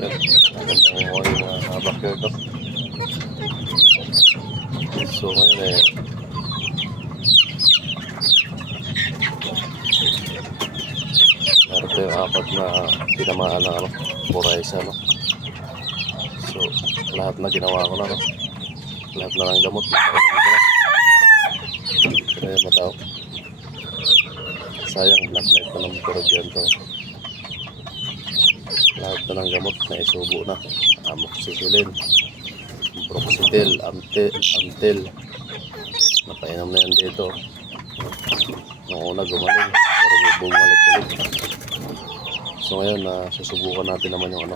Yan. Magandang morning mga backyard to. So ngayon narito yung apat na tinamaan ng Boraysa, no? So lahat na ginawa ko na, no? Lahat na ng gamot napainom ko na. Kaya matao, sayang black light pa ng Peruvian to. Lahat na ng gamot na isubo na. Amoxicillin, Proxetil, Amtel, napainom na yan dito. Nung una gumaling, pero bumalik ulit. So ngayon susubukan natin naman yung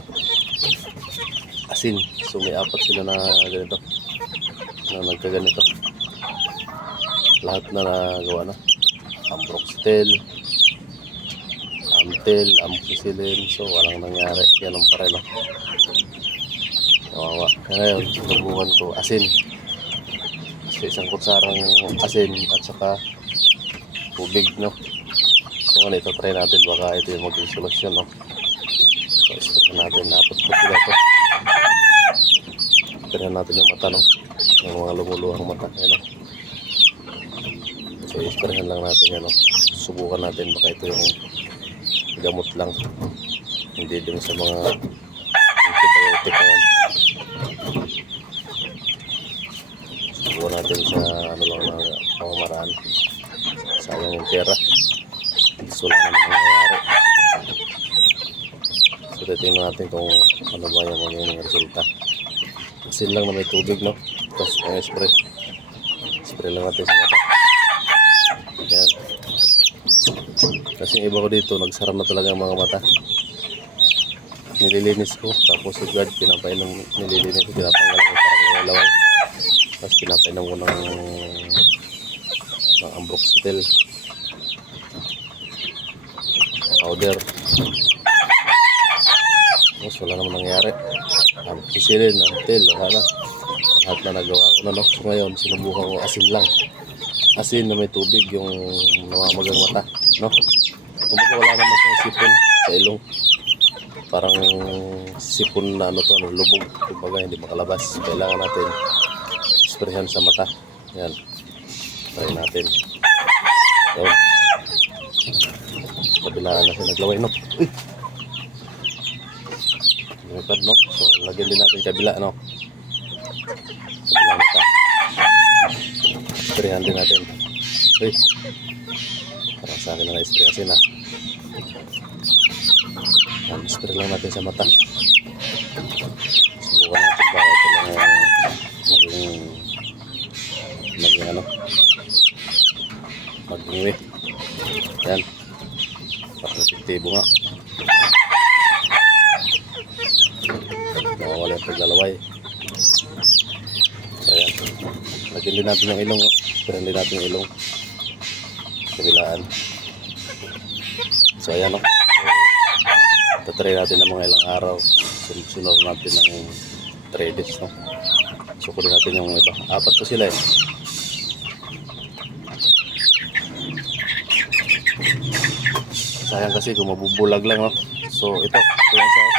asin. So may apat sila na ganito, na nagkaganito. Lahat na nagawa na. Amproxetil, Amtel, Amoxicillin. So walang nangyari. Ganun pa rin, no? Kawawa. Kaya ngayon susubukan ko asin. So isang kutsarang asin at saka tubig, no? So ito try natin, baka ito yung maging solusyon, no? So isprayan natin, apat po sila ito. Isprayan natin yung mata, no? Yung mga lumuluhang mata, no? So isprayan lang natin yan, no? Subukan natin, baka ito yung gamot lang, hindi din sa mga antibiotic na yan. Subukan natin sa lang na pamamaraan. Sayang yung pera, so wala naman nangyayari. So titingnan natin kung ano ba yung magiging resulta. Asin lang na may tubig, no? Tapos spray lang natin sa mata. Ayan. Kasi yung iba ko dito, nagsara na talaga ang mga mata. Nililinis ko, tapos agad pinapainom, nililinis ko, pinapanggal ko parang laway. Tapos pinapainom ko ng Amproxetil powder. Tapos wala naman nangyari. Amoxicillin, Amtel, wala na. Lahat na nagawa ko na, no? So ngayon sinubukan ko asin lang. Asin na may tubig, yung namamagang mata, no? Kumbaga wala naman siyang sipon sa ilong. Parang sipon na lubog. Kumbaga hindi makalabas. Kailangan natin sprayan sa mata. Yan. Try natin. Yun. Kabilaan na siya naglaway, no? Uy! Lumipad, no? So lagyan din natin kabila, no? Kabilang mata. Sprayan din natin. Uy! Parang sa akin na na-spray asin, ha? Spray lang natin sa mata. Subukan natin baka ito lang maging way. Yan, parang epektibo nga. Nawawala yung paglalaway. So yan, lagyan din natin yung ilong, no? Sprayan din natin yung ilong kabilaan. So ayan, no? Tatry natin ng mga ilang araw. Sunod natin ng 3 days, no? Sukulin natin yung iba. Apat po sila, eh. Sayang kasi kung mabubulag lang, no? So ito lang siya, oh.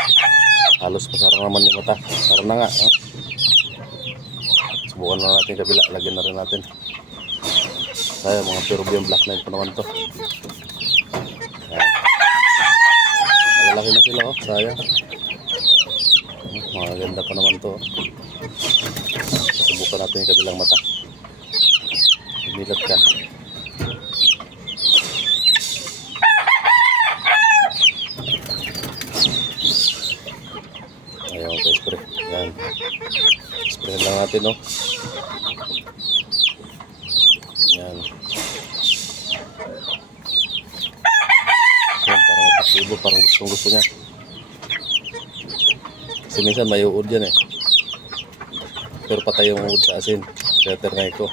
Halos pasara naman yung mata. Sara na nga, no? Subukan na natin kabila. Lagyan na rin natin. Sayang, mga Peruvian black knight pa naman to. Ayan. Malalaki na sila, oh. Sayang. Maganda pa naman to. Subukan natin yung kabilang mata. Milat ka. Ayaw ko spray. Yan. Spray lang natin, no? Yan. Yan, parang epektibo. Parang gusto niya. Kasi minsan may uod yan, eh. Pero patay yung uod sa asin. Kaya ternay ko.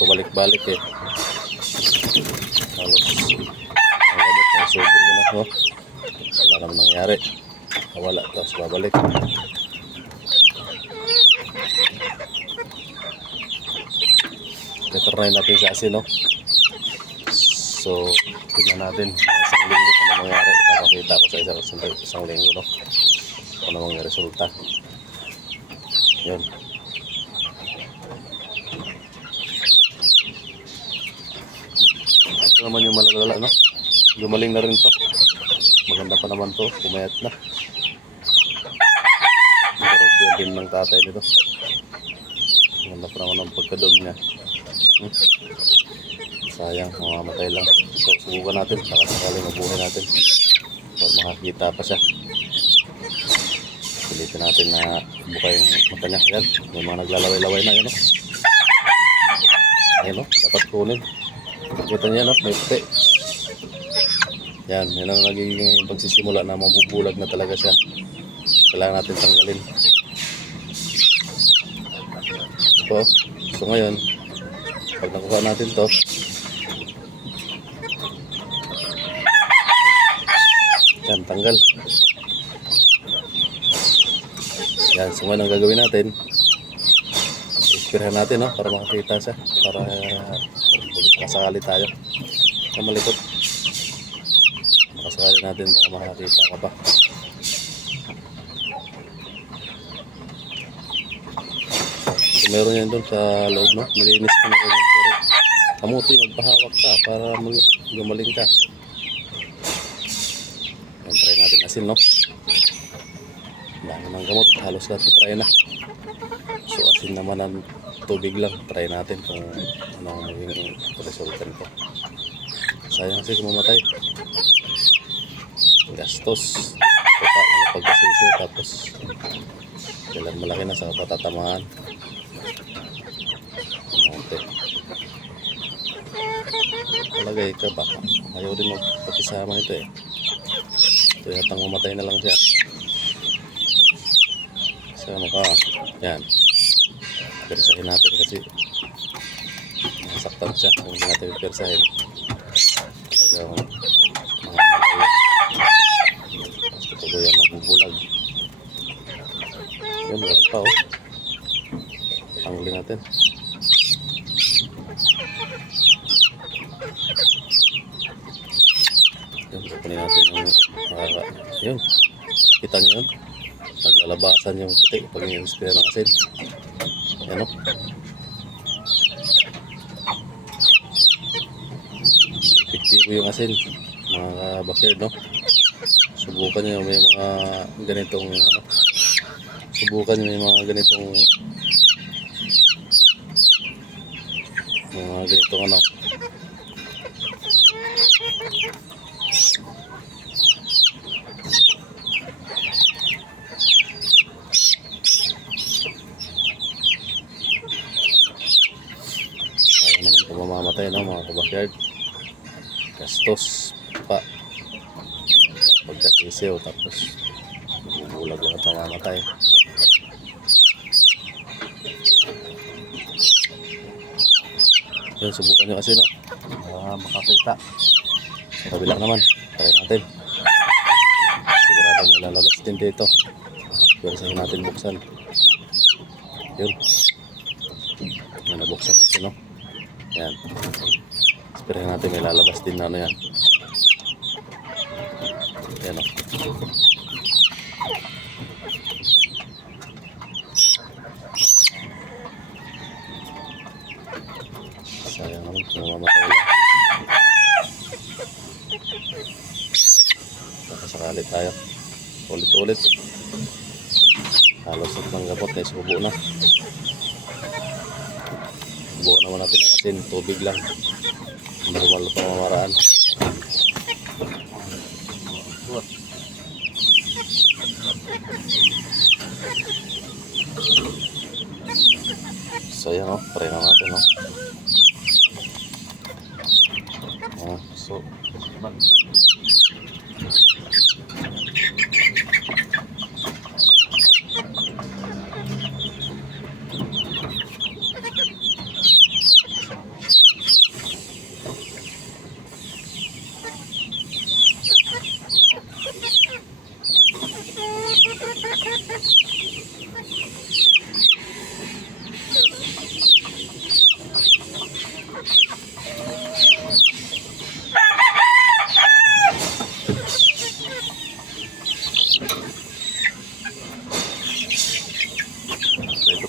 Pabalik-balik, eh. Halos ang gamot na isubo ko na, no? Wala naman nangyari. Wala, tapos babalik. Try natin sa asin, no? So tingnan natin isang linggo kung ano mangyari. Ipapakita ko sa isang linggo, no? kung ano ang resulta. Yun. Ito naman yung malalala, no? Gumaling na rin to. Maganda pa naman to, pumayat na. Pero din ng tatay nito. Maganda pa naman ang pagkadom niya. Sayang, mamamatay lang. So, subukan natin, baka sakaling mabuhay natin. So, makakita pa siya. Pilitin natin na buka yung mata niya. Yan, may mga naglalaway-laway na yan, no? Ayan, no? Dapat kunin. Kita niya, no? May puti. Yan, yan ang nagiging pagsisimula na mabubulag na talaga siya. Kailangan natin tanggalin. Ito. So ngayon, pag nakuha natin to, yan, tanggal. Yan, so ngayon ang gagawin natin, ispirahan natin, no? Para makakita siya. Para makasakali tayo. Na malikot. Makasakali natin, baka makakita ka pa. So, meron yan doon sa loob, no? Nilinis ko na rin yan. Pero kamuti, magpahawak ka para gumaling ka. Yan, try natin asin, no? Dami ng gamot, halos lahat try na. So asin naman ang tubig lang. Try natin kung ano ang maging resulta nito. Sayang kasi kumamatay. Gastos. Kaya wala pagkasisyo. Tapos kailan malaki na sa patatamaan. Okay. Talagay ka baka ayaw din magpakisama nito eh. So yatang mamatay na lang siya. Sama ka. Yan. Persahin natin kasi nasaktan siya. Kung hindi natin persahin, talagang mamamatay yan. Tapos tutuloy yan mabubulag. Yan, meron pa oh. Tanggalin natin. Yan, kukunin natin yung yun. Kita nyo yun? Naglalabasan yung puti pag i-inspire ng asin. Yan o. Epektibo yung asin, mga backyard, no? Subukan nyo may mga ganitong ano. Subukan nyo may mga ganitong ano. Mamamatay na mga kabakyard. Gastos pa pagkasisiw tapos bubulag lang at mamamatay. Yun, subukan nyo kasi no makakita sa kabilang naman. Try natin, sigurado nyo lalabas din dito. Pero sahin natin buksan. Yun, nabuksan natin no. Yan. Esperahin natin may lalabas din na ano yan. Yan o. Sayang naman kung mamamatay lang. Nakasakali tayo. Ulit-ulit. Halos at ng gamot na isubo na. Buo naman natin ang asin, tubig lang. Normal pa mamaraan. So yan o, try na natin o. So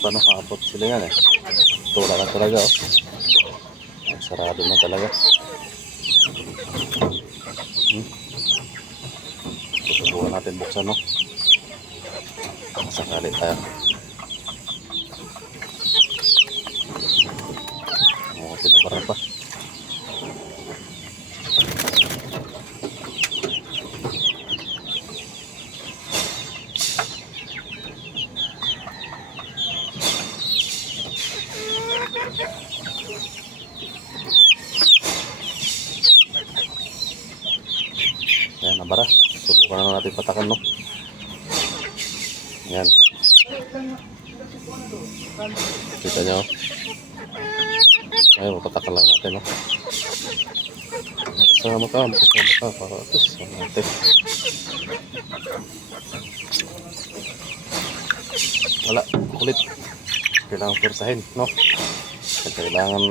ano, kaabot sila yan eh. Tura na talaga oh. Sarado na talaga. Susubukan natin buksan no. Sakali tayo. Pinabara pa. Ayan, nabara. Subukan na natin patakan, no? Ayan. Kita nyo. Ayan, mapatakan lang natin, no? Sama ka para atis. Natin. Wala, kulit. Kailangan persahin, no? Kailangan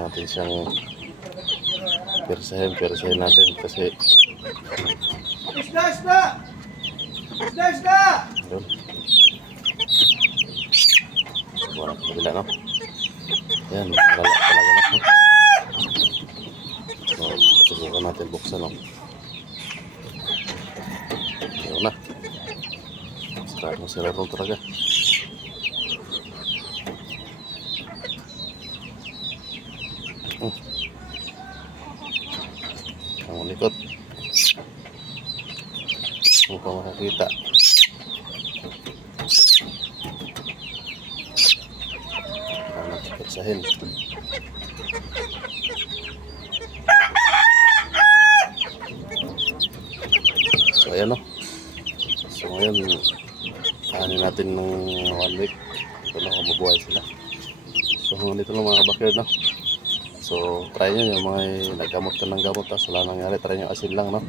natin siyang persahin natin kasi Isda! doon subukan natin kabila no yan malala talaga na so subukan natin buksan no yun na start mo sila ron talaga ang ulikot kung ka makakita kailangan natin persahin so ayan no so ngayon kanin natin ng 1 week ito lang mabubuhay sila so nito lang mga kabakir no so try nyo yung mga naggamot ka ng gamot tapos wala nangyari try nyo asin lang no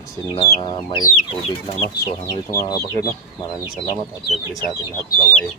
asin na may tubig lang no so hanggang dito mga kabakir no maraming salamat at God bless sa ating lahat bye.